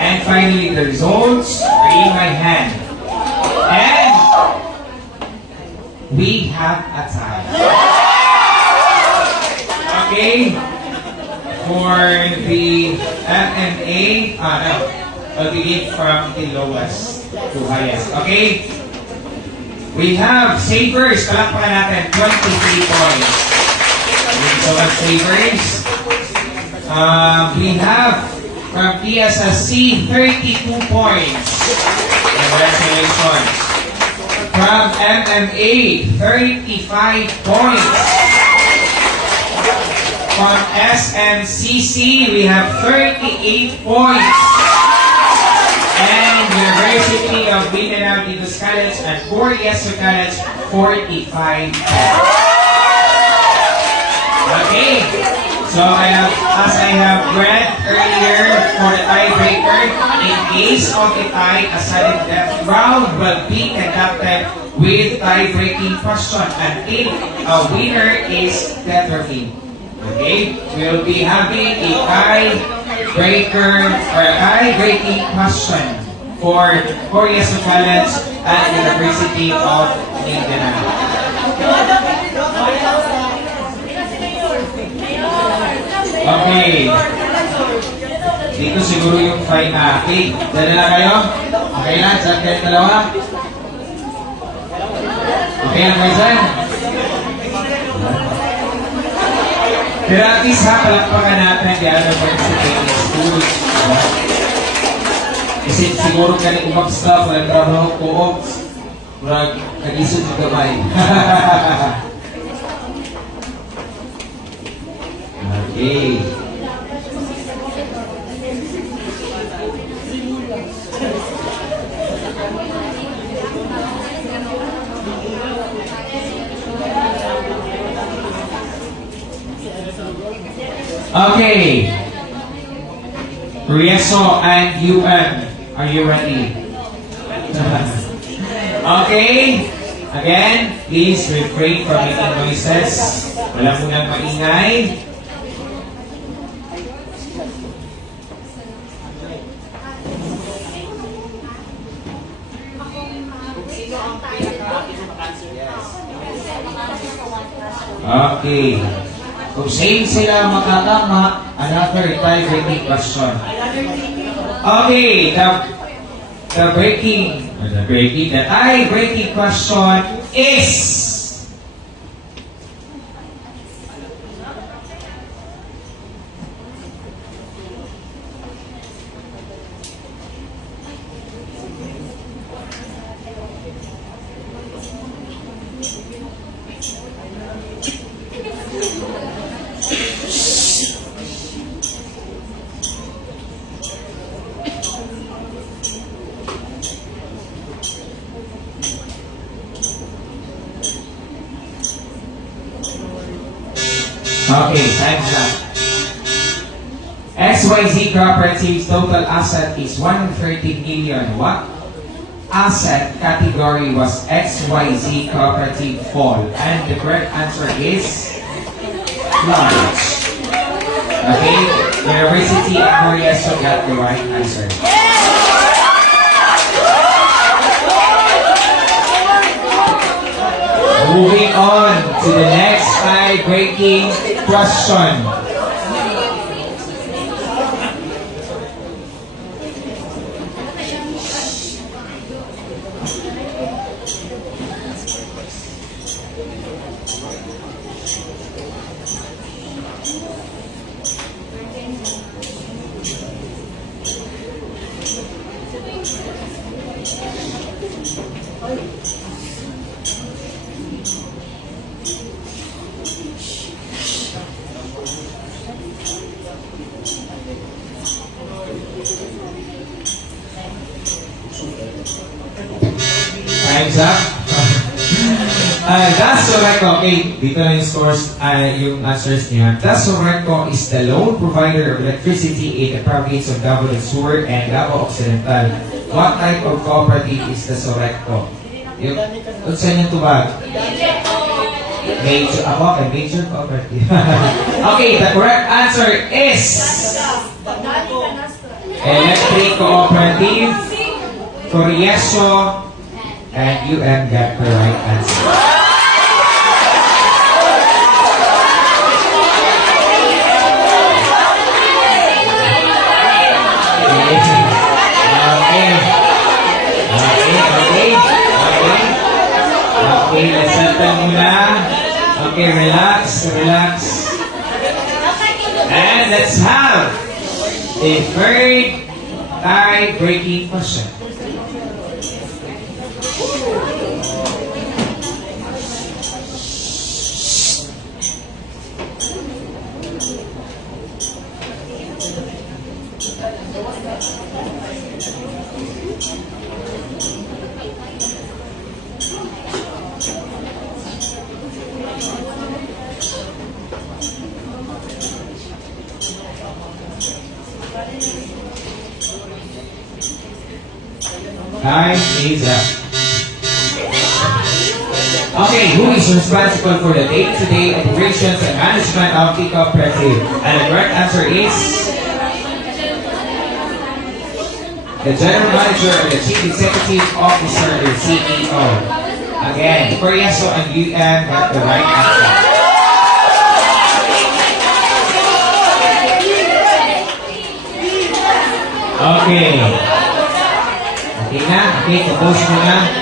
And finally, the results are in my hand. And we have a tie. Okay? For the MMA, no, I'll begin from the lowest to highest. Okay? We have Savers, palakpakan natin, 23 points. So much Savers. We have from PSSC, 32 points. Congratulations. From MMA, 35 points. From SMCC, we have 38 points. And University of Mindanao Dicos College and Borges College, 45 points. Okay. So as I have read earlier for the tiebreaker, in case of a tie, a sudden death round will be conducted with tie-breaking question until a winner is determined. Okay? We'll be having a tie-breaker or a tie-breaking question for Borges College and University of Mindanao. Okay. Dito siguro yung fine na. Okay. Dala na kayo? Okay na? Diyan kayo dalawa? Okay lang kayo dyan? Pero at least ha, palakpakan natin the other participating schools. Kasi siguro ka rin umabsta, walang trabaho ko, oops. Murag, nag-isod yung gamay. Okay. Okay. Rieso and UN, are you ready? Okay. Again, please refrain from making noises. Wala mo nang maingay. Okay. Kung same sila makatama, another tie-breaking question. Okay, the tie-breaking question is Okay, time's up. XYZ Cooperative's total asset is 130 million. What asset category was XYZ Cooperative fall? And the correct answer is large. Okay, University of Coriaso got the right answer. Moving on to the next tie-breaking question. Time's up. Das Soreco, okay, dito na yung scores, yung answers niya. Das Soreco is the lone provider of electricity in the province of Davao del Sur and Davao Occidental. What type of cooperative is the Soreco? Yung, saan yung tubag? Major, major cooperative. Okay, the correct answer is Electric Cooperative, Coriaso, and UM got the right answer. Okay, let's settle muna. Okay, relax. And let's have the third tie-breaking question. Time is up. Okay, who is responsible for the day-to-day operations and management of the cooperative? And the correct answer is the General Manager and the Chief Executive Officer, the CEO. Again, Coriaso and UM got the right answer. Okay. Okay na? Okay, compose mo na.